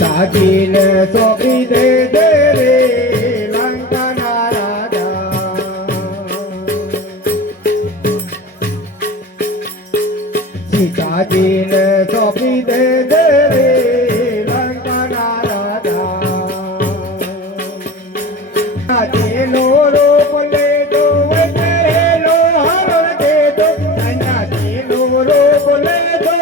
સીતાજીને સોંપી દે દે રે લંકાના રાજા સીતાજીને સોંપી દે દે રે લંકાના રાજા જેનો રૂપ લેજો વૈતરેલો હરણ દેજો જેનો રૂપ લેજો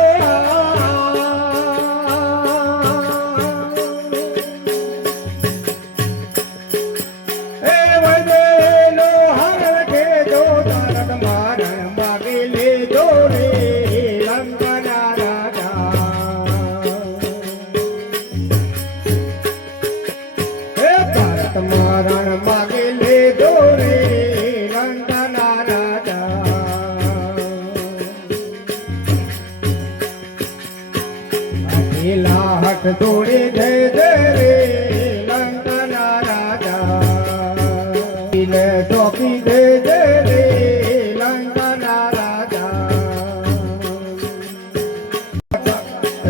મારણ માગે લે દોરે લંકાના રાજા પેલા હટ તોડી દે દે રે લંકાના રાજા ને સોંપી દે દે રે લંકાના રાજા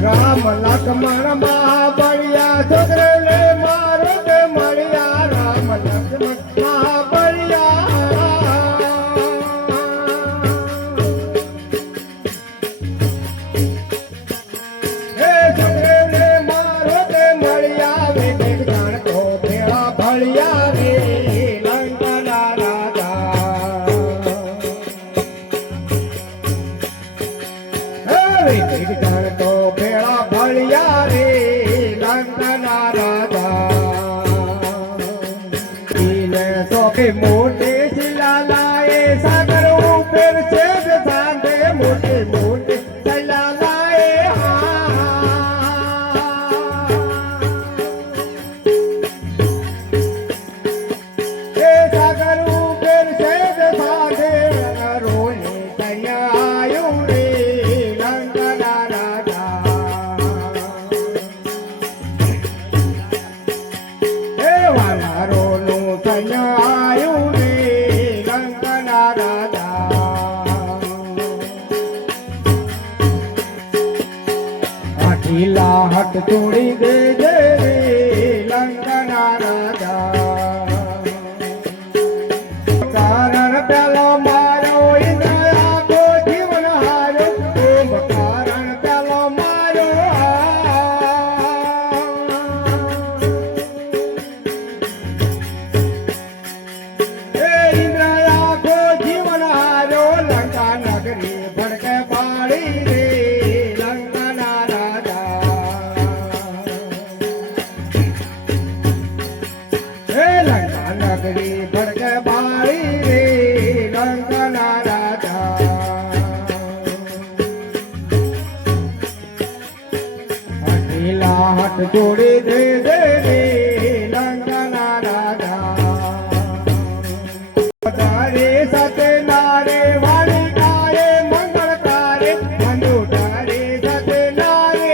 રામ લક્ષ્મણ મહાબળિયા છોકરે લે મારો તે મળ્યા રામ લક્ષ્મણ મહાબળિયા હે છોકરે લે મારો તે મળ્યા વે દેખ જાણ તો ભેળા ભળ્યા રે લંકાના રાજા હે દેખ જાણ તો ભેળા ભળ્યા રે લંકાના રાજા સોકે મોટે શિલા લાએ સાગર ઉપર છે સાંધે મોટે મોટે શિલા લાએ એ સાગર ઉપર છે સાંધે રોને કન્યાયું રે લંકાના રાજા એ વાલારોનું કન્યાયું રે લંકાના રાજા આઠીલા હટ તોડી દે દે રે લંકાના રાજા કારણ પેલો મારો ઇન્દ્રયા કો જીવન હારો ઓમ કારણ પેલો મારો એ ઇન્દ્રયા કો જીવન હારો લંકા નગરી ભડકે પાડી રે લંકાના રાજા એ લંકા નગરી ભડકે પાડી રે લંકાના રાજા અઢીલા હટ જોડી દે દે રે લંકાના રાજા તારે સાથે નારે વાળી કારે મંગળ કારે મંદુ તારે સાથે નારે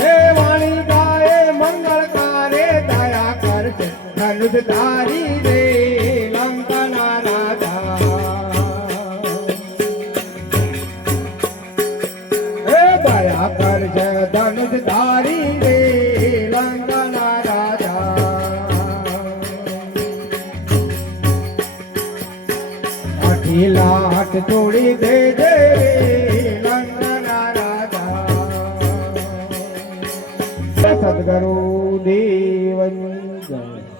હે વાળી કારે મંગળ કારે દયા કરશે ધનુષ તારી રે લંકાના રાજા હે દયા કરશે ધનુષ તારી રે લંકાના રાજા અઠીલા હટ તોડી દે દે લંકાના રાજા સદગુરુ દેવની જય